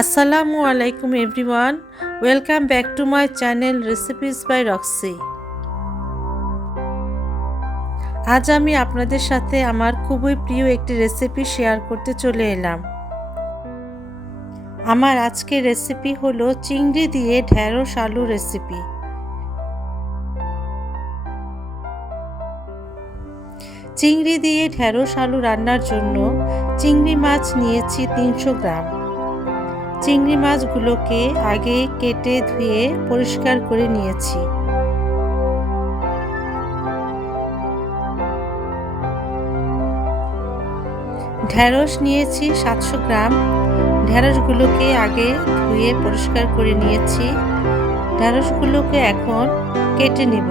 আসসালামু আলাইকুম everyone, welcome back to my channel recipes by Roxy. আজ আমি আপনাদের সাথে আমার খুবই প্রিয় একটি রেসিপি শেয়ার করতে চলে এলাম। আমার আজকের রেসিপি হলো চিংড়ি দিয়ে ঢেঁড়স আলু রেসিপি। চিংড়ি দিয়ে ঢেঁড়স আলু রান্নার জন্য চিংড়ি মাছ নিয়েছি 300 গ্রাম। চিংড়ি মাছগুলোকে আগে কেটে ধুয়ে পরিষ্কার করে নিয়েছি। ঢেঁড়স নিয়েছি 700 গ্রাম। ঢেঁড়সগুলোকে আগে ধুয়ে পরিষ্কার করে নিয়েছি। ঢেঁড়সগুলোকে এখন কেটে নিব।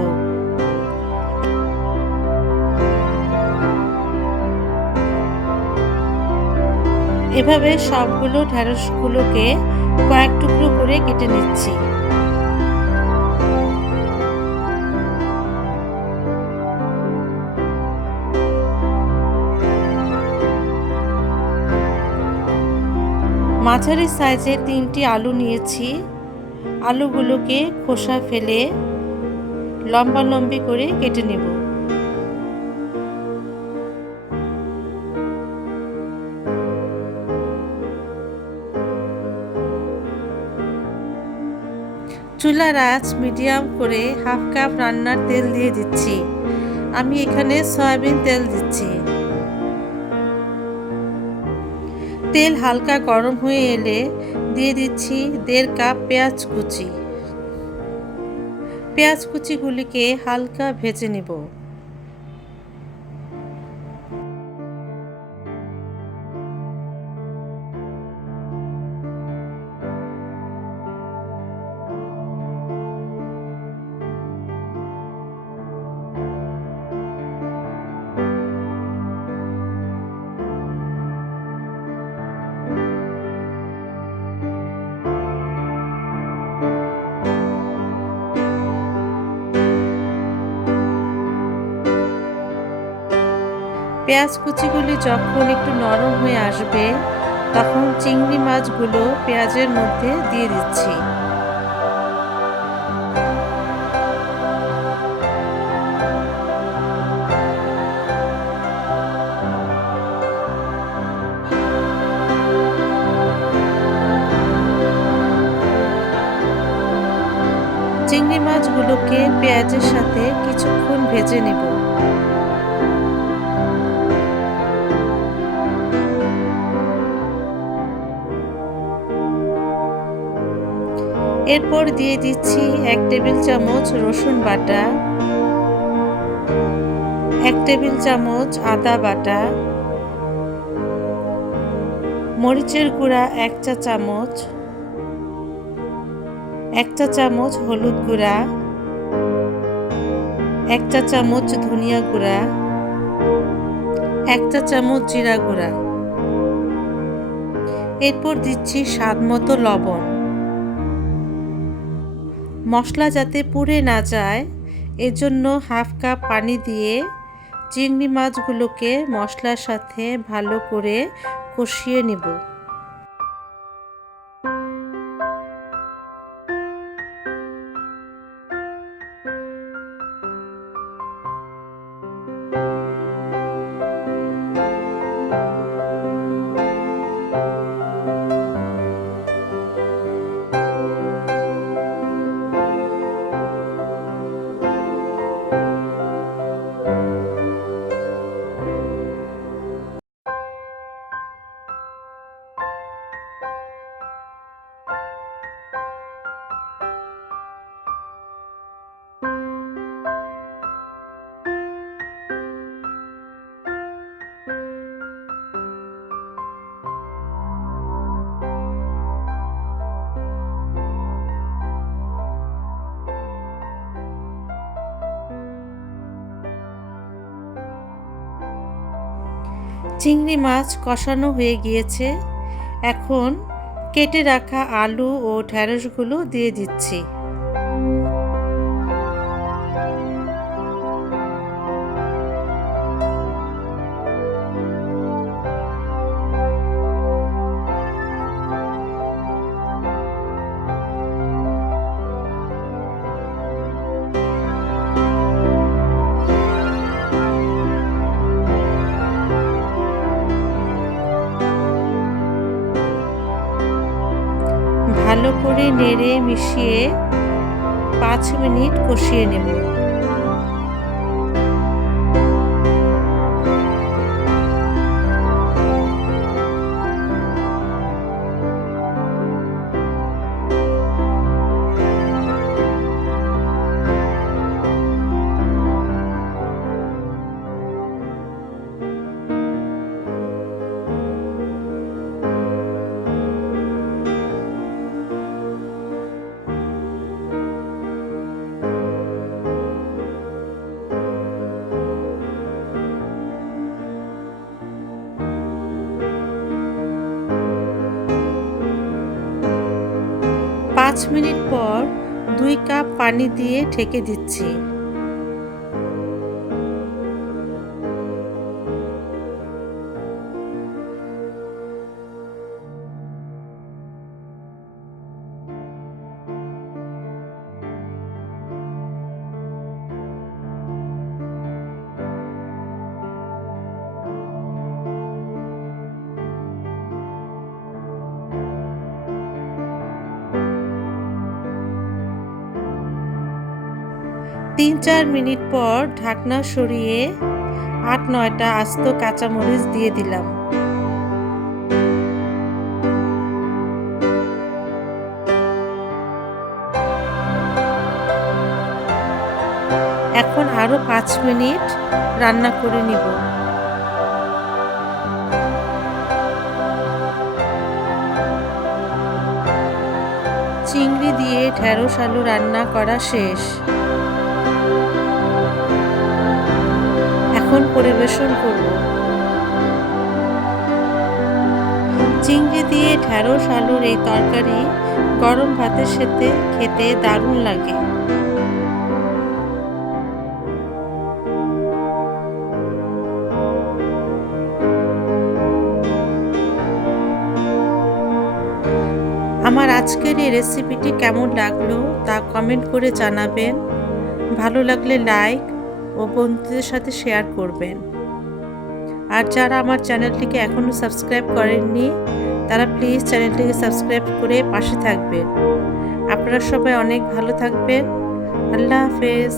এভাবে সবগুলো ঢেঁড়সগুলোকে কয়েক টুকরো করে কেটে নিচ্ছি। মাঝারি সাইজের 3টি আলু নিয়েছি। আলুগুলোকে খোসা ফেলে লম্বালম্বি করে কেটে নেব। চুলার আঁচ মিডিয়াম করে হাফ কাপ রান্নার তেল দিয়ে দিচ্ছি। আমি এখানে সয়াবিন তেল দিচ্ছি। তেল হালকা গরম হয়ে এলে দিয়ে দিচ্ছি 1.5 কাপ পেঁয়াজ কুচি। পেঁয়াজ কুচিগুলিকে হালকা ভেজে নেব। পেঁয়াজ কুচিগুলি যখন একটু নরম হয়ে আসবে তখন চিংড়ি মাছগুলো পেঁয়াজের মধ্যে দিয়ে দিচ্ছি। চিংড়ি মাছগুলোকে পেঁয়াজের সাথে কিছুক্ষণ ভেজে নেব। এরপর দিয়ে দিচ্ছি 1 টেবিল চামচ রসুন বাটা, 1 টেবিল চামচ আদা বাটা, মরিচের গুঁড়া 1 চা চামচ, 1 চা চামচ হলুদ গুঁড়া, 1 চা চামচ ধনিয়া গুঁড়া, 1 চা চামচ জিরা গুঁড়া। এরপর দিচ্ছি স্বাদ মতো লবণ। মশলা যাতে পুড়ে না যায় এজন্য হাফ কাপ পানি দিয়ে চিংড়ি মাছগুলোকে মশলার সাথে ভালো করে কষিয়ে নেব। চিংড়ি মাছ কষানো হয়ে গিয়েছে। এখন কেটে রাখা আলু ও ঢেঁড়সগুলো দিয়ে দিচ্ছি। নেড়ে মিশিয়ে 5 মিনিট কষিয়ে নেব। পাঁচ মিনিট পর 2 কাপ পানি দিয়ে ঢেকে দিচ্ছি। তিন চার মিনিট পর ঢাকনা সরিয়ে 8-9টা আস্ত কাঁচামরিচ দিয়ে দিলাম। এখন আরো 5 মিনিট রান্না করে নিব। চিংড়ি দিয়ে ঢেঁড়স আলু রান্না করা শেষ। এখন পরিবেশন করব। চিংড়ি দিয়ে ঢেঁড়স আলুর এই তরকারি গরম ভাতের সাথে খেতে দারুণ লাগে। আমার আজকের এই রেসিপিটি কেমন লাগলো তা কমেন্ট করে জানাবেন। ভালো লাগলে লাইক ও বন্ধুদের সাথে শেয়ার করবেন। আর যারা আমার চ্যানেলটিকে এখনও সাবস্ক্রাইব করেননি তারা প্লিজ চ্যানেলটিকে সাবস্ক্রাইব করে পাশে থাকবেন। আপনারা সবাই অনেক ভালো থাকবেন। আল্লাহ হাফেজ।